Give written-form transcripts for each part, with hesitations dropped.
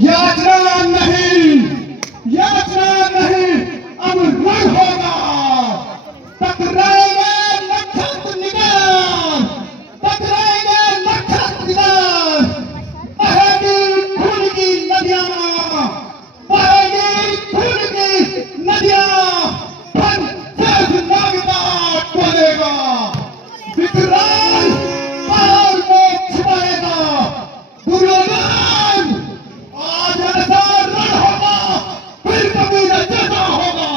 याचना नहीं, याचना नहीं, अब रण होगा। टकराएंगे नक्षत्र निगार, टकराएंगे नक्षत्र निगार। बहेगी खून की नदियां, बहेगी खून की नदियां। फन सिर्फ नागदा टोलेगा, विकराल पहाड़ में छिपाएगा। दुर्योधन आज ऐसा रण होगा, फिर कभी न जैसा होगा।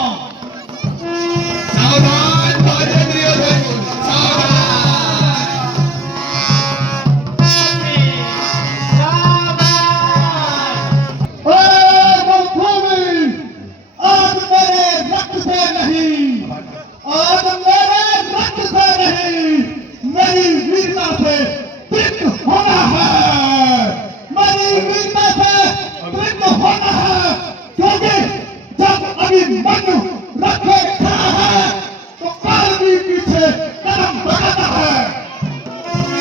सावधान भाई दुर्योधन, रणभूमि आज मेरे रक्त से नहीं, आज मेरे रक्त से नहीं, मेरी वीरता से तृप्त होना है, मेरी वीरता से तृप्त होना है। क्योंकि जब अभिमन्यु रथ में खड़ा है तो काल भी पीछे कदम बढ़ाता है।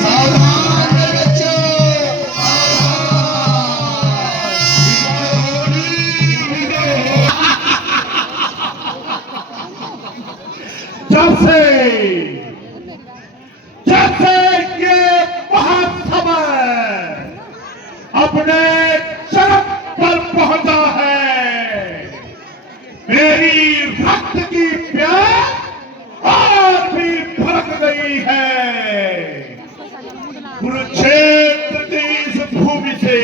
सावधान मेरे बच्चों, जब से ये महासमय अपने चरम पर पहुंचा है, मेरी रक्त की प्यास और भी भड़क गई है। कुरुक्षेत्र की इस भूमि से,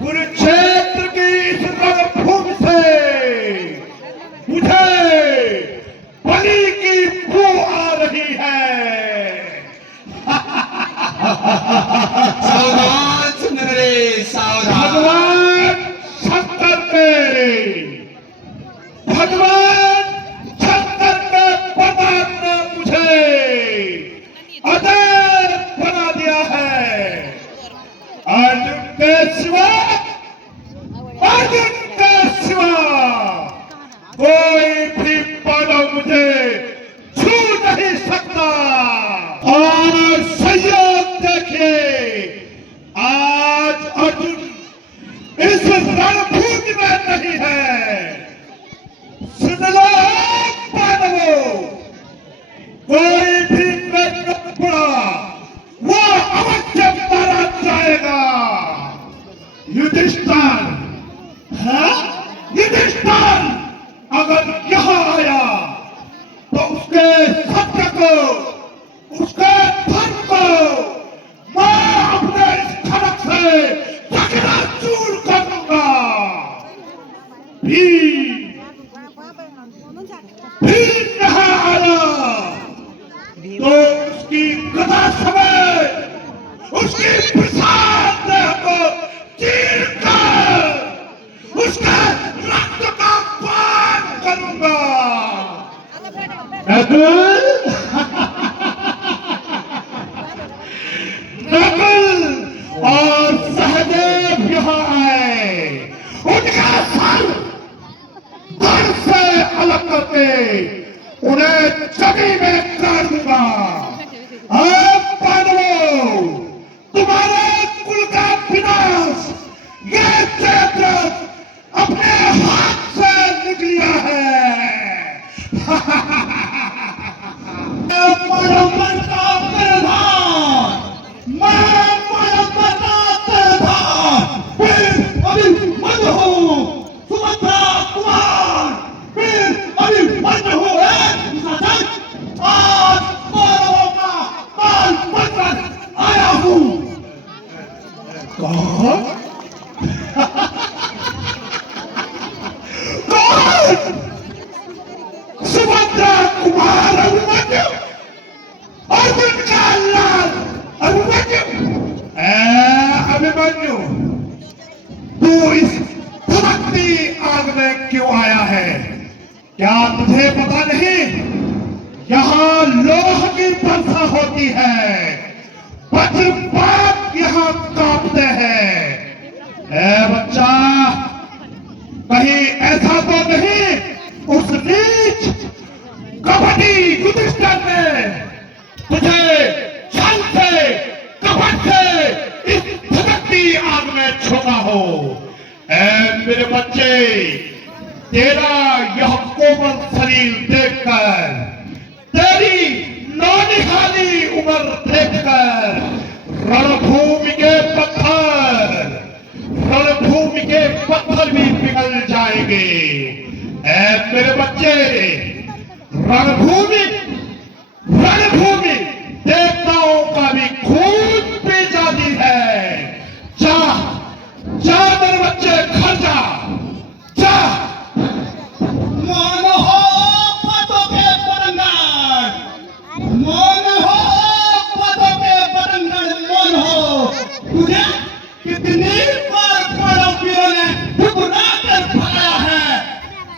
कुरुक्षेत्र की इस रणभूमि से मुझे बलि की बू आ रही है। सावधान सुंदरे, सावधान। भगवान शंकर के, भगवान शंकर के प्रताप ने मुझे अजय बना दिया है। अर्जुन के सिवा, अर्जुन के सिवा कोई भी पांडव मुझे छू नहीं सकता। और संयोग देखिए, आज अर्जुन इस रणभूमि में नहीं है। सुन लो पांडवों, कोई भी न पड़ा वो अवश्य मारा जाएगा। युधिष्ठिर, हाँ युधिष्ठिर अगर यहाँ आया तो उसके सत्य को, उसके धर्म को मैं अपने इस खड़क से चकनाचूर कर दूंगा। भीम यहाँ आया तो उसकी गदा समेत उसकी प्रसाद देह को चीर कर उसके रक्त का पान करूंगा। नकुल, नकुल और सहदेव यहाँ आए, उनका सर धड़ से अलग करके उन्हें जमी में गाड़ दूंगा। अब पांडवों, तुम्हारे कुल का विनाश ये जयद्रथ अपने हाथ से निकल लिया है। मानव बनता तेरे धार, मैं मानव बनता तेरे धार, फिर अभिमन्यु हूँ, सुभद्रा कुमार, फिर अभिमन्यु हूँ। आज कौरवों का काल बनकर आया हूँ। कौन? कौन? सुभद्रा कुमार अभिमन्यु, अर्जुन का लाल अभिमन्यु। अभिमन्यु, तू इस भड़कती आग में क्यों आया है? क्या तुझे पता नहीं यहाँ लोह की वर्षा होती है, वज्रपात यहाँ कांपते हैं। बच्चा, कहीं ऐसा तो नहीं उस नीच कपटी युधिष्ठिर ने तुझे छल से, कपट से इस भड़कती आग में झुका हो। ऐ मेरे बच्चे, तेरा यह कोमल शरीर देखकर, तेरी नौनिहाली उम्र देखकर रणभूमि के पत्थर भी पिघल जाएंगे। ऐ मेरे बच्चे, रणभूमि रणभूमि देवताओं का भी खून पी जाती है। जा जा मेरे बच्चे, घर जा जा। मौन हो पदों के बरंगड़, मौन हो पदों के बरंगड़, मौन हो। तुझे कितनी बार बड़ों पीरों ने ठुकरा कर भगाया है।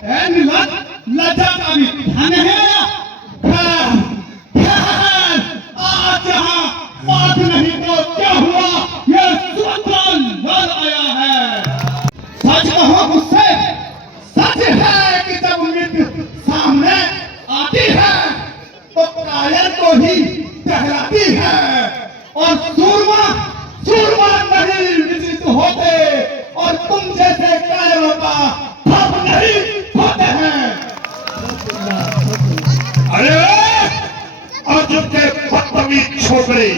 ऐ मिलन, लज्जा का भी धन है। आज यहाँ बात नहीं तो क्या हुआ, ये सुभद्रा लड़ आया है। सच कहो मुझसे, सच है कि जब मृत्यु सामने आती है तो कायर को ही टहलाती है, और सूरमा सूरमा नहीं विजित होते, और तुम जैसे कायरों का ठप नहीं होते हैं। अरे अर्जुन के बदतमीज छोकरे,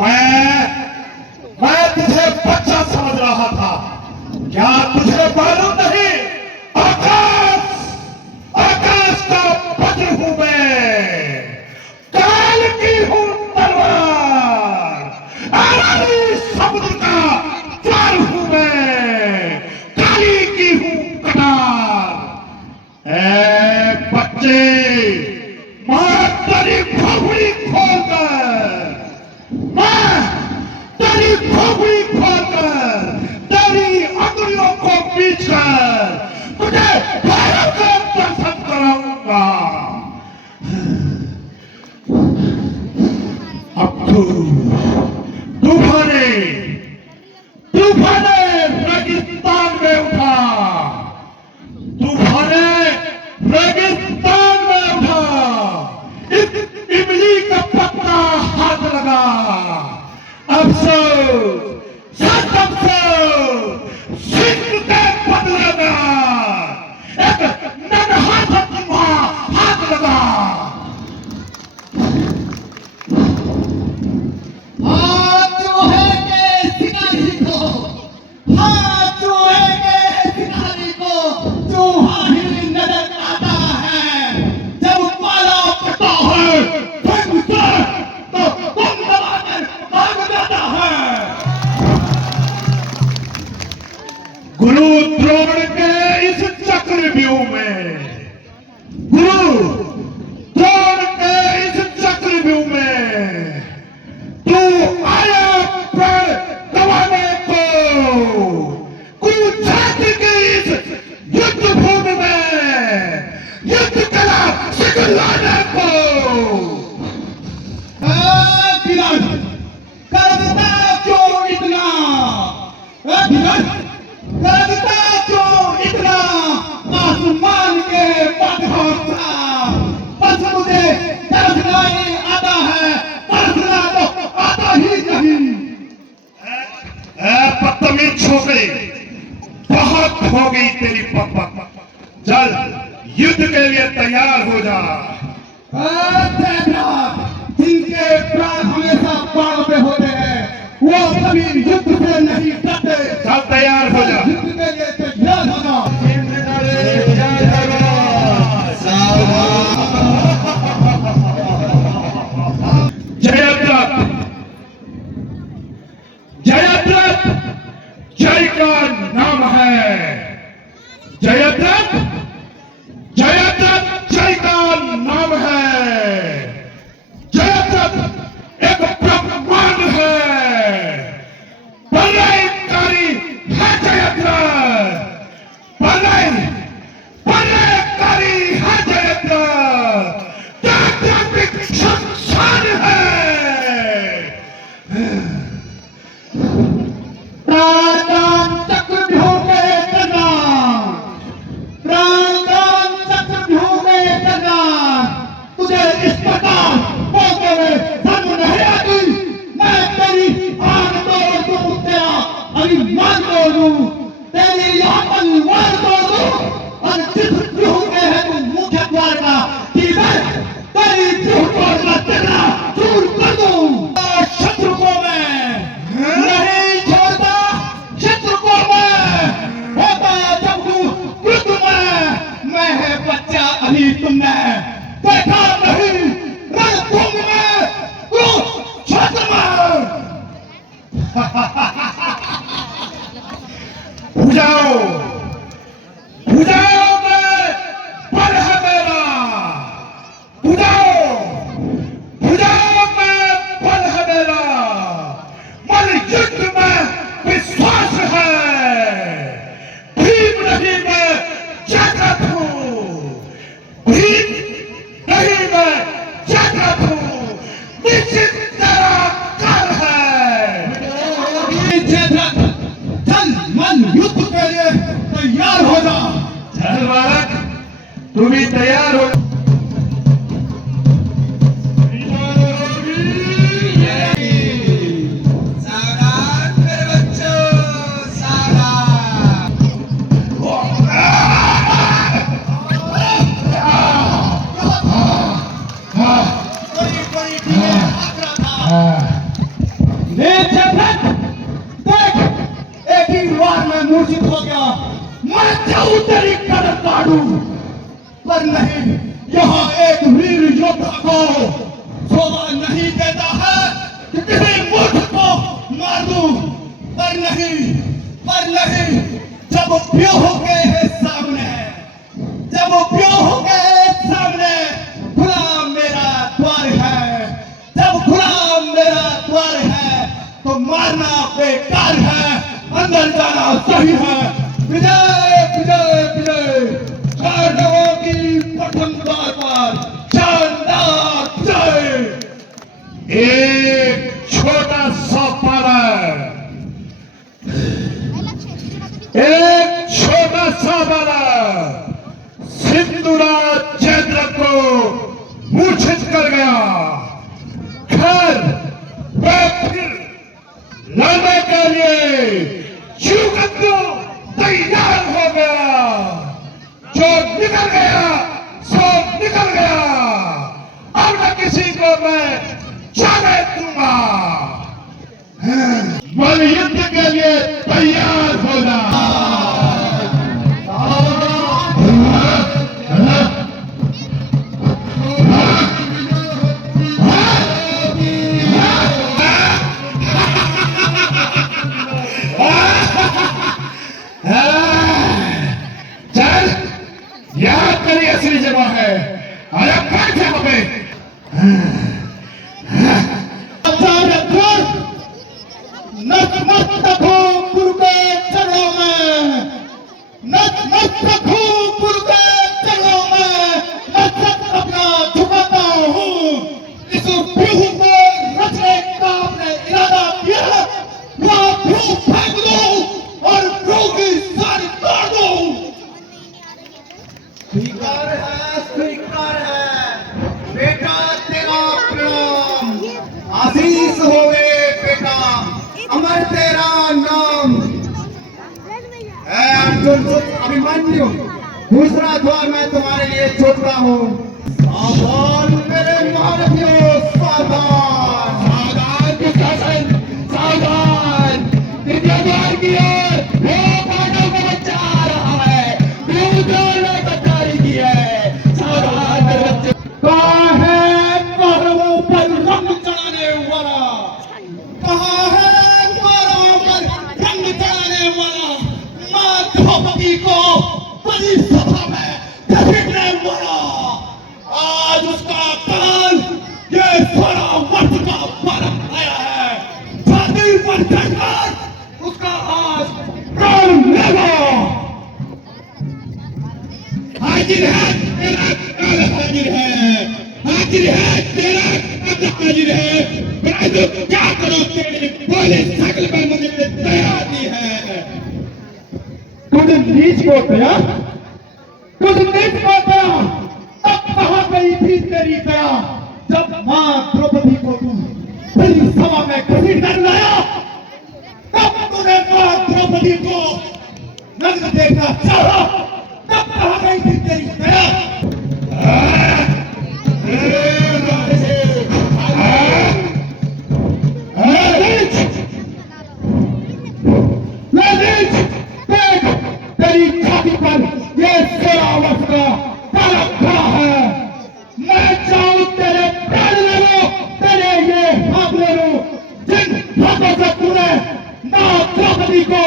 मैं तुझे बच्चा समझ रहा था। क्या तुझे मालूम नहीं, आकाश का वज्र हूं मैं, काल की हूं तलवार, अरबी समुद्र का ज्वार हूं मैं, काली की हूं कटार। ऐ बच्चे, मैं तेरी खोपड़ी खोलकर, मैं तेरी खोपड़ी खोलकर, तेरी अंगुलियों को पीटकर तुझे भयंकर दर्शन कराऊंगा। अब तूफाने रेगिस्तान में उठा, तूफाने रेगिस्तान में उठा, इमली का पत्ता हाथ लगा। अफसोस, सच अफसोस, सिंह के बदले में एक नन्हा सा चूहा हाथ लगा। हाथ चूहे के शिकारी को, हाथ चूहे के शिकारी को चूहा ही नजर आता है। जब पाला पड़ता है ढंग से तो तुम दबाकर भाग जाता है। गुरु द्रोण के इस चक्रव्यूह में, गुरु द्रोण के इस चक्रव्यूह में तू आया प्राण गंवाने को, कुरुक्षेत्र के इस युद्ध भूमि में युद्ध कला सिखलाने को। विराट करता क्यों इतना, विराट करता क्यों इतना, आसमान के पत्थर सा। बस मुझे तरसना ही आता है, तरसना तो आता ही नहीं। बदतमीज छोकरे, बहुत हो गई तेरी पप्पा। चल युद्ध के लिए तैयार हो जा। जिनके प्राण हमेशा बाण पे होते हैं, वो कभी युद्ध से नहीं डरते। चल तैयार हो जा। युद्ध के लिए तैयार हो जाओ। जयद्रथ, जयद्रथ जय का नाम है। जयद्रथ, जयद्रथ जय का नाम है। जयद्रथ एक ब्रह्मांड है, प्रलयकारी है जयद्रथ, प्रलयकारी है जयद्रथ, जयद्रथ संसार है। प्राण चक्रव्यूह के प्रणाम, प्राण जान तोड़ दूं, तेरी यहाँ तलवार तोड़ दूं, और जिस व्यूह में है तू मुख्य द्वार का कीमत, तेरी व्यूह तोड़ना तेरा चूर कर दूं। शत्रु को मैं नहीं छोड़ता, शत्रु को मैं होता जब तू वृद्ध मैं है बच्चा अभी तुमने देखा नहीं, रणभूमि में कुरुक्षेत्र में। बुझाओ बुझाओ मैं बल है मेरा, बुझाओ बुझाओ मैं बल है मेरा, मन युद्ध में विश्वास है, भीम नहीं मैं जागृत हूँ, भीम नहीं मैं जागृत हूँ, निश्चित तेरा काल है। चल मन युद्ध के लिए तैयार हो जा। चल बालक, तू भी तैयार हो। सावधान मेरे बच्चों, सावधान। बड़ी बड़ी टीमें भाग रहा था। देख एक ही बार में मूर्छित हो गया। मैं चाहूं तेरी कदम काटूं, पर नहीं, यहाँ एक वीर योद्धा को शोभा नहीं देता है कि किसी मूर्ख को मार दूं। पर नहीं, जब व्यूह गए हैं सामने, जब व्यूह गए हैं सामने, खुला मेरा द्वार है, जब खुला मेरा द्वार है, तो मारना बेकार है, अंदर जाना सही है। विजय विजय विजय, पांडवों की प्रथम द्वार पर शानदार विजय। एक छोटा सा बालक, एक छोटा सा बालक सिंधुराज चंद्र को मूर्छित कर गया। खैर वह फिर लड़ने के लिए युगत को तैयार हो गया। जो निकल गया सो निकल गया, अब न किसी को मैं जाने दूंगा। बल युद्ध के लिए तैयार हो जा। चल, याद करिए असली जगह है। अरे बैठ यहाँ पे। नतमस्तक हो गुरु के चरणों में, नतमस्तक हो गुरु के चरणों में, मैं सच अपना झुकाता हूँ। इस व्यूह को रचने का आपने इरादा किया, वह व्यूह फेंक दो और व्यूह की सारी तोड़ दो। स्वीकार है बेटा, तेरा प्रणाम। आशीष होवे बेटा, अमर तेरा नाम। अर्जुन अभिमन्यु, दूसरा द्वार मैं तुम्हारे लिए छोड़ता हूँ। सावधान मेरे महारथियों, सावधान। सावधान दुशासन, सावधान। तृतीय द्वार की ओर वो पांडव का बच्चा आ रहा है। दुर्योधन ने गद्दारी की है। सावधान मेरे बच्चे। कहाँ है कौरवों पर रंग चढ़ाने वाला? कहाँ है कौरवों पर रंग चढ़ाने वाला? माँ द्रौपदी को बड़ी सभा में घसीटने वाला। आज उसका काल ये 16 वर्ष का बालक आया है। छाती पर चढ़कर उसका आज प्राण लेगा। हाजिर है तेरा काल, हाजिर है, हाजिर है तेरा काल, हाजिर है। राजू क्या करो तेरे बोले सकल में मुझे तैयार दी है। तुझे नीच को दया, तुझे नीच को दया, तब कहाँ गई थी तेरी दया? जब माँ द्रौपदी को तू बड़ी सभा में घसीट कर लाया, तब तूने मां द्रौपदी को नग्न देखना चाहा तब कहा गई थी तेरी दया तेरी छाती पर ये 16 वर्ष का तारा खड़ा है। मैं चाहूं तेरे पैर ले लो, तेरे ये हाथ ले लो, जिन हाथों से तूने मां द्रौपदी को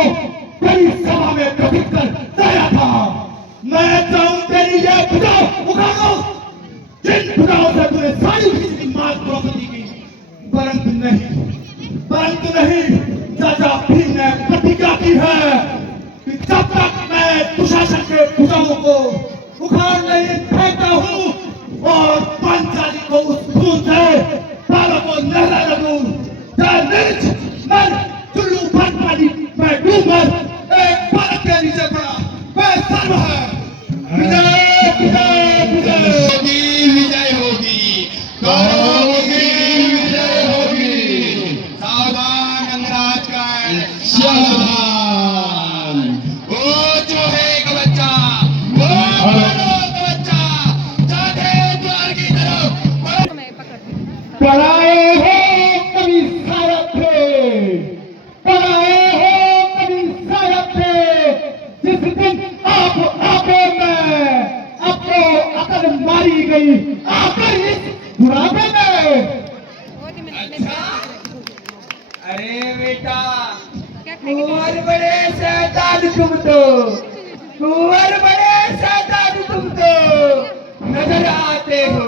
बड़ी सभा में कथित कर दिया था। मैं चाहूं तेरी ये भुजा उखाड़ दो, जिन भुजाओं से तूने सारी खींच दी मां द्रौपदी की। परंतु नहीं, चाचा भीम ने प्रतिज्ञा की है कि जब तक मैं दुशासन के भुजाओं को उखाड़ नहीं फेंकता हूँ और पांचाली को उस खून से तालों को नहला लगूं, मैं चुल्लू भर पानी में डूबकर एक बालक के नीचे पड़ा, वह सर्व है। विजय विजय विजय विजय होगी, होगी विजय होगी। सावधान अंगराज का सावधान। वो जो है एक बच्चा, वो का बच्चा जाते द्वार की तरफ। पढ़ाए हो कभी सारथ थे, पढ़ाए हो कभी सारथ थे, जिस दिन आप आपो में आपको अकल मारी गई आकर इस बुढ़ापे में। अरे बेटा, कुंवर बड़े शैतान तुम तो, कुंवर बड़े शैतान तुम तो नजर आते हो।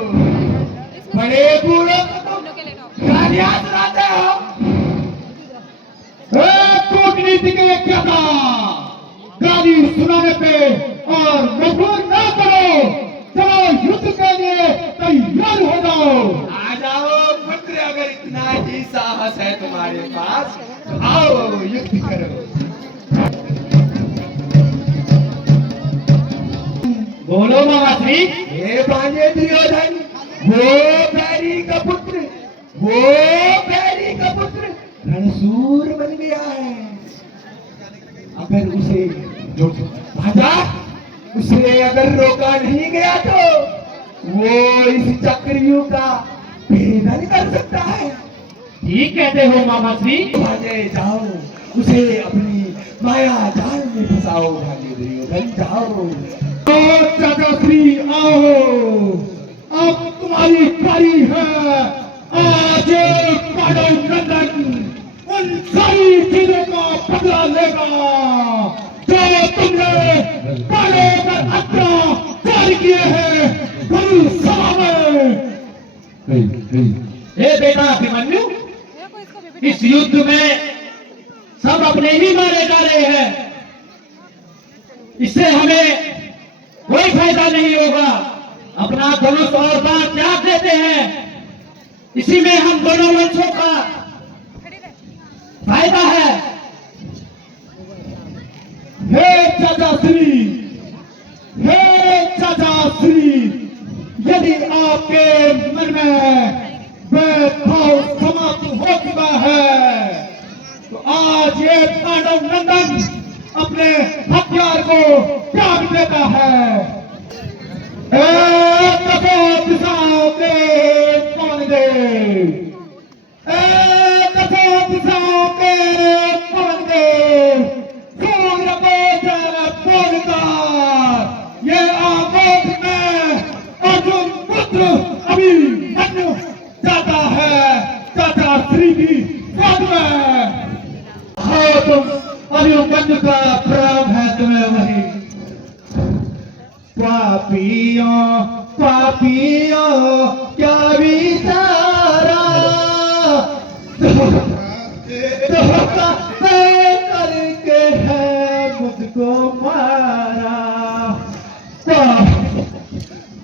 बड़े बूढ़ों को तुम गालियां सुनाते हो। कूटनीति के क्या था, गाली सुनाने पे और मजबूर ना करो, चलो युद्ध के लिए तैयार हो जाओ। आ जाओ पुत्र, अगर इतना ही साहस है तुम्हारे पास तो आओ युद्ध करो। बोलो महाश्री। हे भांजे दुर्योधन, वो बैरी का पुत्र, वो बैरी का पुत्र रणसूर बन गया है। अगर उसे जो भाजा, उसे अगर रोका नहीं गया तो वो इस चक्रव्यूह का भेदन कर सकता है। ठीक कहते हो मामाश्री। भांजे जाओ, उसे अपनी माया जाल में फंसाओ। भांजे दुर्योधन जाओ। चाचा श्री आओ, अब तुम्हारी बारी है। आज पांडव नंदन उन सारी चीजों का बदला लेगा जो तुमने पांडवों पर अत्याचार किए हैं गुरु सभा में। हे बेटा अभिमन्यु, इस युद्ध में सब अपने ही मारे जा रहे हैं, इससे हमें कोई फायदा नहीं होगा। अपना धनुष और बाण त्याग देते हैं, इसी में हम दोनों वंशों का फायदा है। हे चाचा श्री, हे चाचा श्री, यदि आपके मन में भेदभाव समाप्त हो चुका है तो आज ये पांडव नंदन अपने हथियार को त्याग देता है। दिशाओं के पवन दे, दिशाओं के पवन दे, सूर्य को जल बोलकर ये आगोश में अर्जुन पुत्र अभिमन्यु जाता है चाचा श्री की पद में। हो तुम अभिमन्यु का प्राण है तुम्हें वही। पापियों पापियों क्या विचारा, धोखा करके है मुझको मारा।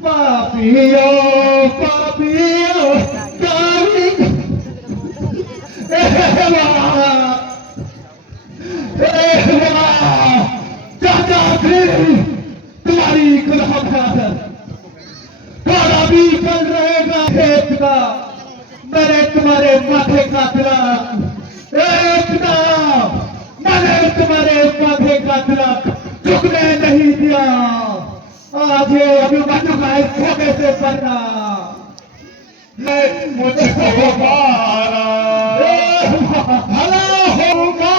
पापियों पापियों क्या चाचा तुम्हारी थोड़ा भी बल रहेगा खेत का, मैंने तुम्हारे माथे का तिलक एक मैं मेरे कांधे का तिलक झुकने नहीं दिया। आज ये अभिमन्यु का इस धोखे से पढ़ना मुझको मारा भला होगा।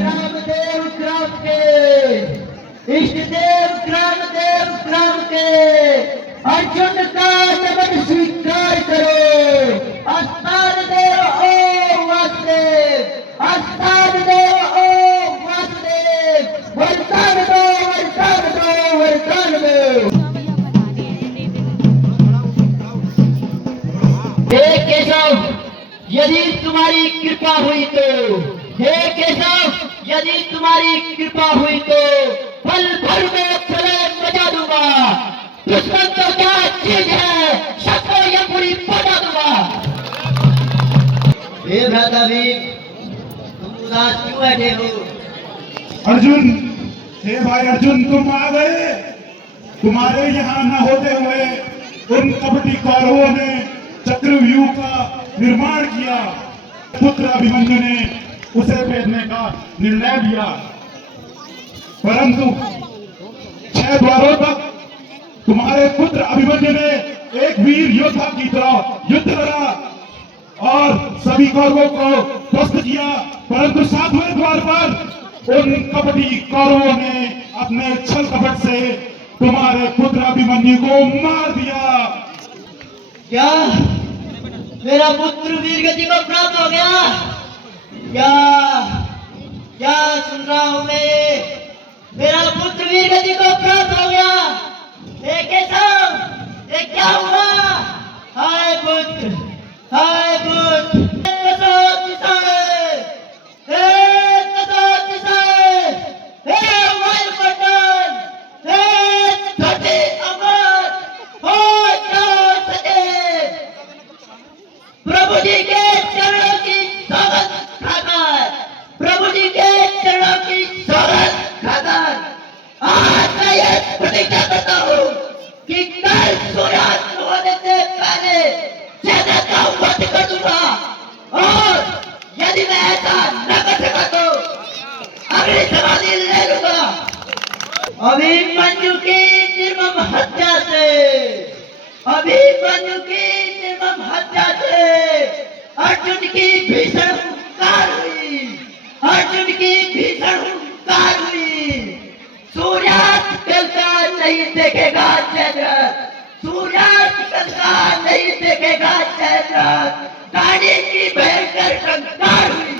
रामदेव ग्राम के इष्टदेव ग्राम के अर्जुन का शब्द स्वीकार करो। स्थान देव ओम वासुदेव, स्थान देव ओम वासुदेव, वरदान दो वरदान दो वरदान दो। हे केशव, यदि तुम्हारी कृपा हुई तो, हे केशव, यदि तुम्हारी कृपा हुई तो पल भर में प्रलय मचा दूंगा। दुश्मन तो क्या चीज है, सबको यह पूरी बता दूंगा। हे भ्रातावीर, तुम उदास क्यों बैठे हो? अर्जुन, हे भाई अर्जुन, तुम आ गए। तुम्हारे यहाँ न होते हुए उन कपटी कौरवों ने चक्रव्यूह का निर्माण किया। पुत्र अभिमन्यु ने उसे भेजने का निर्णय लिया, परंतु 6 द्वारों तक तुम्हारे पुत्र अभिमन्यु ने एक वीर योद्धा की तरह युद्ध लड़ा और सभी कौरवों को ध्वस्त किया, परंतु 7वें द्वार पर उन कपटी कौरवों ने अपने छल कपट से तुम्हारे पुत्र अभिमन्यु को मार दिया। क्या मेरा पुत्र वीर गति को प्राप्त हो गया? क्या क्या सुन रहा हूं मैं ये? मेरा पुत्र वीर गति को प्राप्त हो गया। हे केशव, ये क्या हुआ? हाय पुत्र, हाय पुत्र। प्रभु जी के चरणों की सौगंध खाकर, प्रभु जी के चरणों की सौगंध खाकर आज मैं ये प्रतिज्ञा करता हूँ कि कल सूर्यास्त होने से पहले जगत का वध कर दूंगा, और यदि मैं ऐसा न कर सका तो अगली समाधि ले लूंगा। अभिमन्यु की निर्मम हत्या से, अभिमन्यु की निर्मम हत्या से अर्जुन की भीषण हुंकार हुई, अर्जुन की भीषण हुंकार हुई। सूर्यास्त कल का नहीं देखेगा चंद्र, सूर्यास्त कल का नहीं देखेगा चंद्र। गाड़ी की भयंकर टंकार हुई।